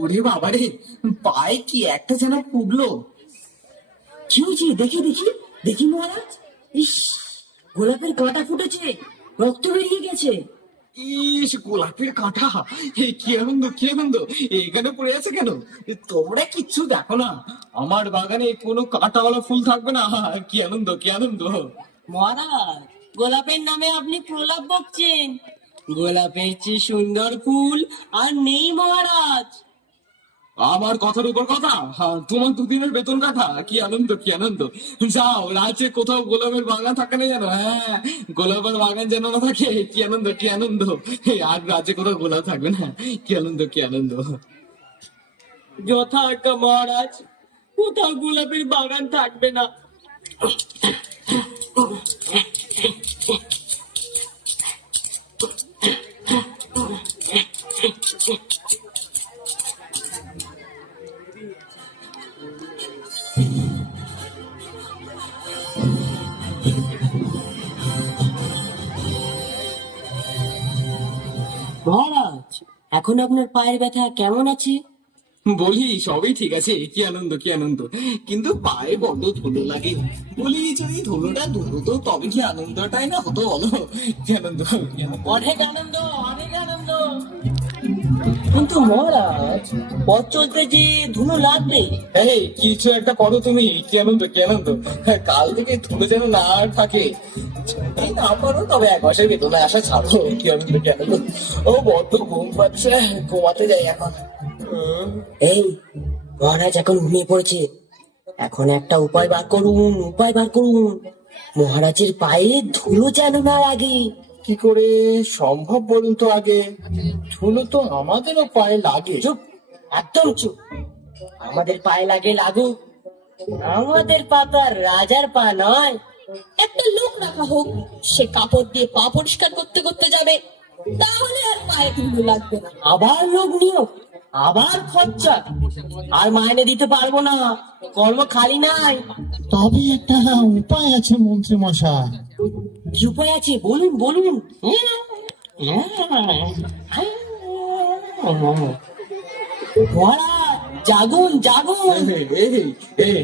ওরে বাবা রে, পায়ে কি একটা যেন পুগলো। কি হয়েছে? দেখি দেখি দেখি মহারাজ। ইস, গোলাপের কাঁটা ফুটেছে, রক্ত বেরিয়ে গেছে। ইস, গোলাপের কাঁটা! কি আনন্দ, কি আনন্দ! এখানে পড়ে আছে কেন? তোমরা কিচ্ছু দেখো না, আমার বাগানে কোনো কাঁটাওয়ালা ফুল থাকবে না। কি আনন্দ, কি আনন্দ! মহারাজ, গোলাপের নামে আপনি প্রলাপ বকছেন। গোলাপের চেয়ে সুন্দর ফুল আর নেই মহারাজ। আমার কথার উপর কথা! তোমার দুদিনের বেতন কাটা! কি আনন্দ, কি আনন্দ! যাও, রাজ্যে কোথাও গোলাপের বাগান থাকে না যেন। হ্যাঁ, গোলাপের বাগান যেন না থাকে। কি আনন্দ, কি আনন্দ! আর রাজ্যে কোথাও গোলাপ থাকবে না। কি আনন্দ, কি আনন্দ! যথা আজ্ঞা মহারাজ, কোথাও গোলাপের বাগান থাকবে না। মহারাজ, এখন আপনার পায়ের ব্যথা কেমন আছে? বলি, সবই ঠিক আছে। কি আনন্দ, কি আনন্দ! কিন্তু পায়ে বড্ড ধুলো লাগে। বলি, যদি ধুলোটা ধুলো তবে কি আনন্দটাই না হতো, বলো? কি আনন্দ, কি আনন্দ! অনেক আনন্দ, অনেক আনন্দ। কিন্তু মহারাজ, পথ চলতে যে ধুলো লাগবে। এই, কিছু একটা করো তুমি। কি আনন্দ, কি আনন্দ! কাল থেকে ধুলো যেন না আর থাকে। এই না পারো তবে এক মাসের বেতনে আসা ছাড়ো। কি আনন্দ, কি আনন্দ! ও, বড্ড ঘুম পাচ্ছে, ঘুমাতে যাই এখন। এই, মহারাজ এখন ঘুমিয়ে পড়েছে। এখন একটা উপায় বার করুন, উপায় বার করুন। মহারাজের পায়ে ধুলো যেন না লাগে। কি করে সম্ভব বলুন তো আগে? ধুলো তো আমাদেরও পায়ে লাগে। চুপ, একদম চুপ। আমাদের পায়ে লাগে লাগুক, আমাদের পা তো আর রাজার পা নয়। একটা লোক রাখা হোক, সে কাপড় দিয়ে পা পরিষ্কার করতে করতে যাবে, তাহলে আর পায়ে ধুলো লাগবে না। আবার লোক নিয়োগ, আবার খরচা, আর মাইনে দিতে পারবো না। কর্ম খালি নাই। তবে একটা উপায় আছে মন্ত্রী মশাই। কি উপায় আছে? বলুন বলুন। মহারাজ, জাগুন জাগুন।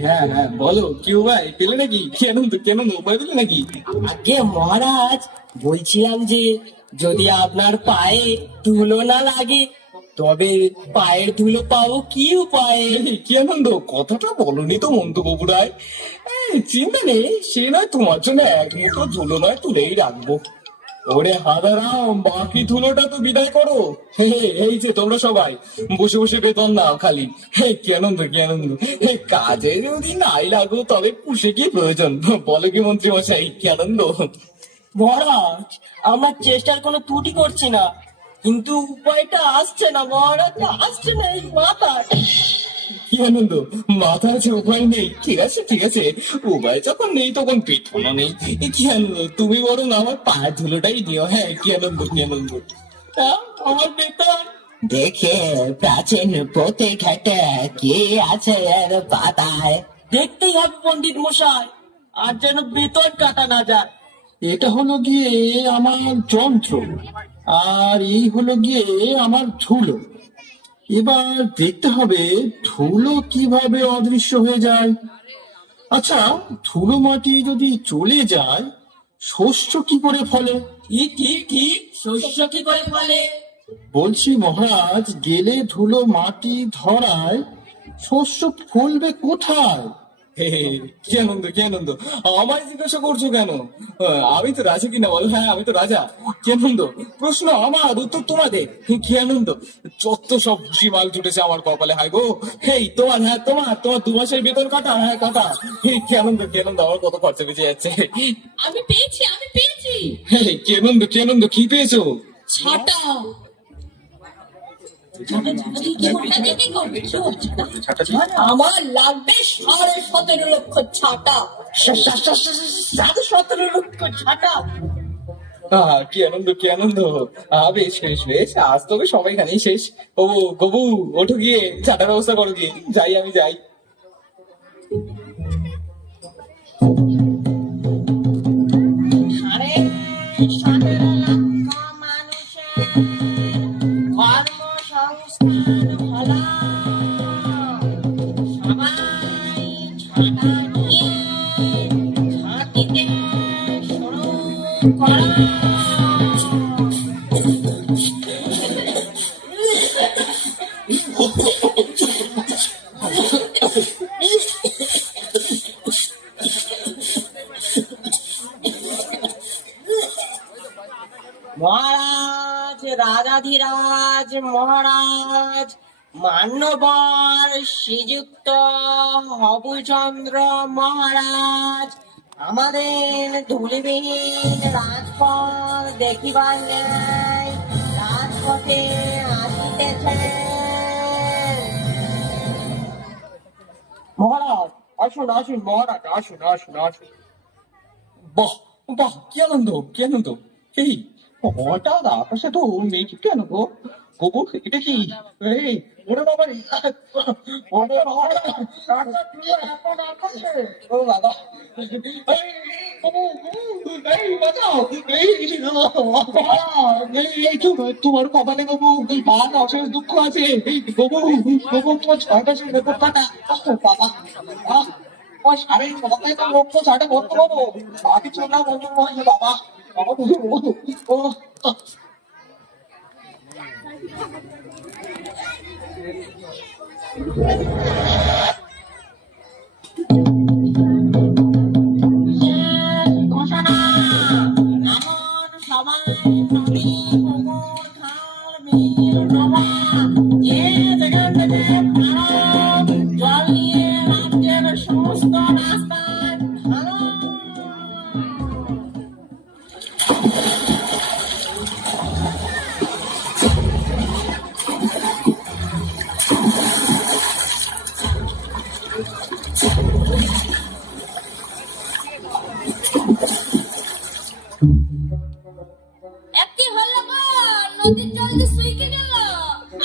হ্যাঁ হ্যাঁ, বলো, কি উপায় পেলে নাকি? কি আনন্দ, কি আনন্দ! উপায় পেলে নাকি? আগে মহারাজ, বলছিলাম যে যদি আপনার পায়ে ধুলো না লাগে, তবে পায়ের ধুলো পাবো কি উপায়ে? কি আনন্দ! কথাটা বলনি তো মন্তব্য রায়। চিন্তা নেই, সে নয় তোমার জন্য এক মুঠো ধুলো নয় তুলেই রাখবো। ওরে হাদারাম, বাকি ধুলোটা তো বিদায় করো। এই যে তোমরা সবাই বসে বসে বেতন নাও খালি। কি আনন্দ, কি আনন্দ! কাজে যদি নাই লাগো তবে পুষে কি প্রয়োজন, বলো কি মন্ত্রী মশাই? কি আনন্দ! মহারাজ, আমার চেষ্টার কোনো ত্রুটি করছি না, কিন্তু উপায়টা আসছে না মহারাজ, আসছে না এই মাথায়। কি আনন্দ! মাথা আছে, উপায় নেই? ঠিক আছে, ঠিক আছে, উপায় যখন নেই তখন পিঠনো নেই। কি আনন্দ! তুমি বরং আমার পায়ের ধুলোটাই দিও। হ্যাঁ, কি আনন্দ, কি আনন্দ! আমার বেতন দেখে প্রাচীন পথে ঘাটে কে আছে এর পাতায়। দেখতেই হবে পণ্ডিত মশাই, আর যেন বেতন কাটা না যায়। এটা হলো গিয়ে আমার যন্ত্র, আর এই হলো গিয়ে আমার ধুলো। এবার দেখতে হবে ধুলো কিভাবে অদৃশ্য হয়ে যায়। আচ্ছা, ধুলো মাটি যদি চলে যায়, শস্য কি করে ফলে? কি কি কি? শস্য কি করে ফলে? বলছি মহারাজ, গেলে ধুলো মাটি ধরায় শস্য ফলবে কোথায়? কি আনন্দ, কি আনন্দ! আমায় জিজ্ঞাসা করছো কেন? আমি তো রাজা কিনা বলো? হ্যাঁ, আমি তো রাজা। কি আনন্দ! প্রশ্ন আমার, উত্তর তোমাদের। কি আনন্দ! যত সব খুশি মাল জুটেছে আমার কপালে। হাই গো! তোমার, হ্যাঁ তোমার, তোমার 2 মাসের বেতন কাটা। হ্যাঁ, কাটা। কি আনন্দ, কি আনন্দ! আমার কত খরচা বেঁচে যাচ্ছে। আমি পেয়েছি, আমি পেয়েছি। কি আনন্দ, কি আনন্দ! কি পেয়েছো? ছাটা। আমার লাগবে 17.5 লক্ষ ছাটা। 17 লক্ষ ছাটা? কি আনন্দ, কি আনন্দ! বেশ বেশ বেশ, আজ তবে সবাই এখানেই শেষ। ও গবু, ওঠো গিয়ে চাটার ব্যবস্থা করো গিয়ে। যাই, আমি যাই। রাজাধিরাজ মহারাজ মান্যবর শ্রীযুক্ত হবুচন্দ্র মহারাজ আমাদের ধুলিবিহীন রাজপথ দেখিবার ন্যায় রাজপথে আসিতেছেন। মহারাজ আসুন আসুন মহারাজ আসুন আসুন আসুন। বাহ বাহ, কি আনন্দ কি আনন্দ। এই হঠাৎ আকাশে তো মেঘ কেন গো? গোবু এটা কি? এই ওরে বাবা রে, ওরে বাবা রে, আকাশ কি এখন আকাশে? ও বাবা, এই গোবু, এই বাঁচাও, এই তোমার কপালে গোবু আর অশেষ দুঃখ আছে। গোবু গোবু, তোমার 6টা রেকর্ড কাটা। বাবা ওই সাড়ে সবাই তো লক্ষ্য ছাড়ে করতে পারবো, বাকি চোখা বন্ধু হয়েছে বাবা। ও ঘোষণা, এখন সবাই নদী পুকুর খাল বিল ডোবা যে যেখান থেকে পারো জল নিয়ে রাজ্যের সমস্ত রাস্তায় ঢালো। একটি হলো গো, নদীর জল দিয়ে শুইকে গেল,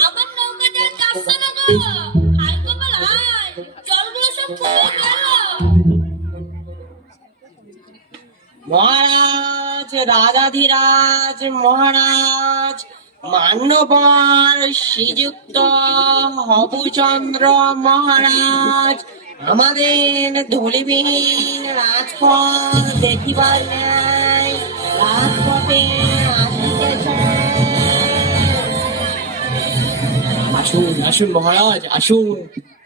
আমার নৌকা যার কাটছে না গো, হাই কপাল হাই, জলগুলো সব ফুলে গেল। মহারাজ রাজাধিরাজ মহারাজ মান্যবর শ্রীযুক্ত হবুচন্দ্র মহারাজ আমাদের ধুলিবিহীন রাজপথ দেখিবার ন্যায় রাজপথে আসিতেছেন। আসুন আসুন মহারাজ আসুন,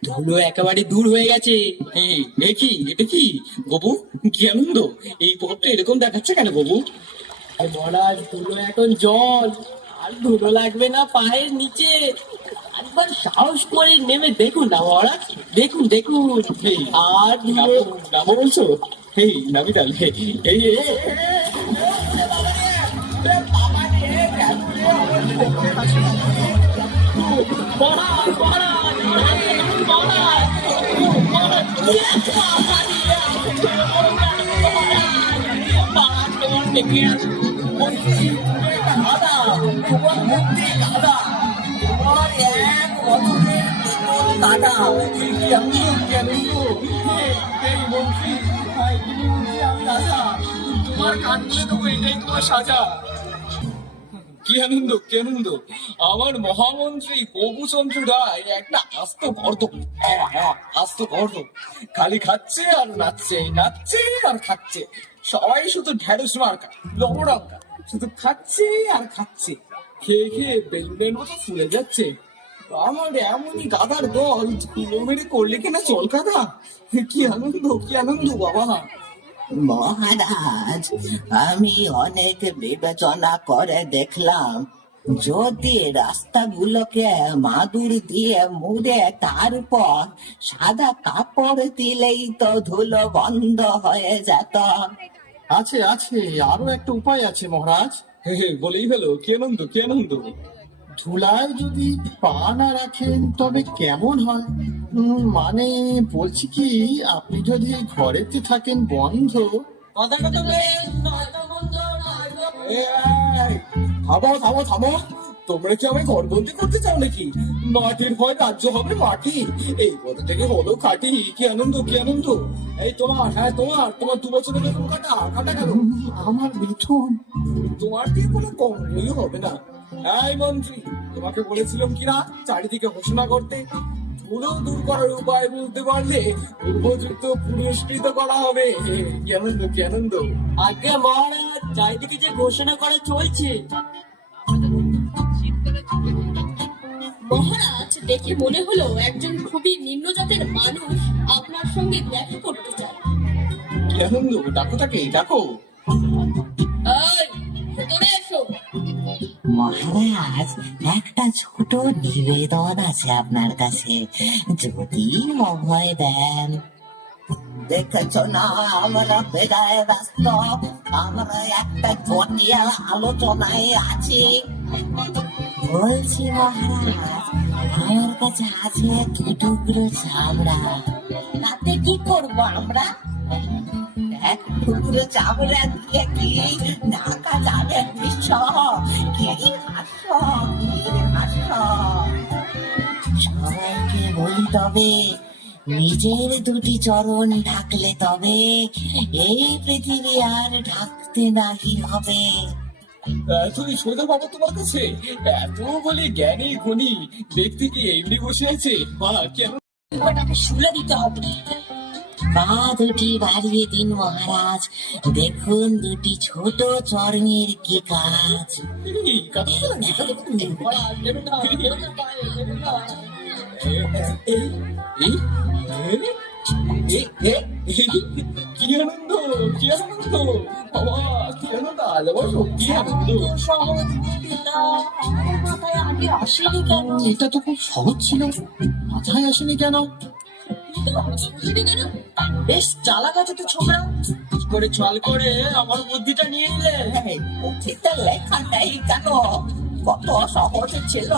ধুলো একেবারে দূর হয়ে গেছে। এই দেখি এটা কি গবু, কি আনন্দ। এই পথটা এরকম দেখাচ্ছে কেন গবু? আরে মহারাজ, ধুলো এখন জল, আর ধুলো লাগবে না পায়ের নিচে। একবার সাহস করে নেমে দেখুন না মহারাজ, দেখুন দেখুন। এই, আর ধুলো নামো বলছো? এই নামি তাহলে। এই মহারাজ মহারাজ মহারাজ তোমার কান খুলে দেবো, এটাই তোমার সাজা। কি আনন্দ কি আনন্দ। আমার মহামন্ত্রী গবুচন্দ্র রায় একটা আস্ত গর্দ, আস্ত গর্দ, খালি খাচ্ছে আর নাচছে, নাচছে আর খাচ্ছে। সবাই শুধু ঢেঁড়স মার্কা লবড়াঙ্কা, শুধু খাচ্ছে আর খাচ্ছে, খেয়ে খেয়ে বেলুনের মতো ফুলে যাচ্ছে। আমার এমনই গাদার দল ধুলো মেরে করলে কিনা চল কাদা। কি আনন্দ বাবা। মহারাজ, আমি অনেক বিবেচনা করে দেখলাম, যদি রাস্তাগুলোকে মাদুর দিয়ে মুড়ে তারপর সাদা কাপড় দিলেই তো ধুলো বন্ধ হয়ে যেত। আছে আছে, আরো একটা উপায় আছে মহারাজ। বলেই হলো, কি আনন্দ। ধুলায় যদি পা না রাখেন তবে কেমন হয়? মানে বলছি কি, আপনি যদি ঘরেতে থাকেন বন্ধ। কথাটা তো বেশ নয়তো বন্ধ নয়তো এই, থামো, তোমরা কি আমায় ঘরবন্দি করতে চাও নাকি? মাটির ভয় রাজ্য হবে মাটি, এই কথা থেকে হলো খাটি। কি আনন্দ। এই তোমার 2 বছরের বেতন কাটা গেল। আমার মিঠুন, তোমার দিয়ে কোনো কমই হবে না। এই মন্ত্রী, তোমাকে বলেছিলাম কিনা চারিদিকে ঘোষণা করতে, ধুলো দূর করার উপায় বলতে পারলে উপযুক্ত পুরস্কৃত করা হবে। কি আনন্দ। আগে মহারাজ, চারিদিকে যে ঘোষণা করা চলছে। মহারাজ, দেখে মনে হলো একজন খুবই নিম্ন জাতের মানুষ আপনার সঙ্গে দেখা করতে চায়। কি আনন্দ, ডাকো তাকে ডাকো। এই, ভেতরে এসো। মহারাজ, একটা ছোট নিবেদন আছে আপনার কাছে, যদি অভয় দেন। দেখেছ না, আমরা বেড়ায় ব্যস্ত, আমরা একটা জটিল আলোচনায় আছি। বলছি মহারাজ, আমার কাছে আছে দু টুকরো চামড়া, তাতে কি করবো আমরা? এক টুকরো চামড়া দিয়ে কি ঢাকা যাবে বিশ্ব? কি হাস্য, কি হাস্য! সবাইকে বলি তবে, নিজের দুটি চরণ ঢাকলে তবে এই পৃথিবী আর ঢাকতে নাহি হবে। এতই সোজা বাবা তোমার কাছে? এত বলে জ্ঞানী গুণী ব্যক্তি কি এমনি বসে আছে? বা কেন ওটাকে শুলে দিতে হবে। পা দুটি বাড়িয়ে দিন মহারাজ, দেখুন দুটি ছোট চরণের কি কাজ। এই কথা বলা, কেন না, কেন না, কেন না? এই, এই, এই, কি আনন্দ, কি আনন্দ বাবা, কি আনন্দ, আলো কি আনন্দ! সহজ বুদ্ধিটা আমার মাথায় আগে আসেনি কেন? এটা তো খুব সহজ ছিল, মাথায় আসেনি কেন? বেশ চালাক আছে তো ছোকরা, কি করে ছল করে আমার বুদ্ধিটা নিয়ে নিলে। এই, পুঁথিতে লেখা নেই কেন? কত সহজ ছিল।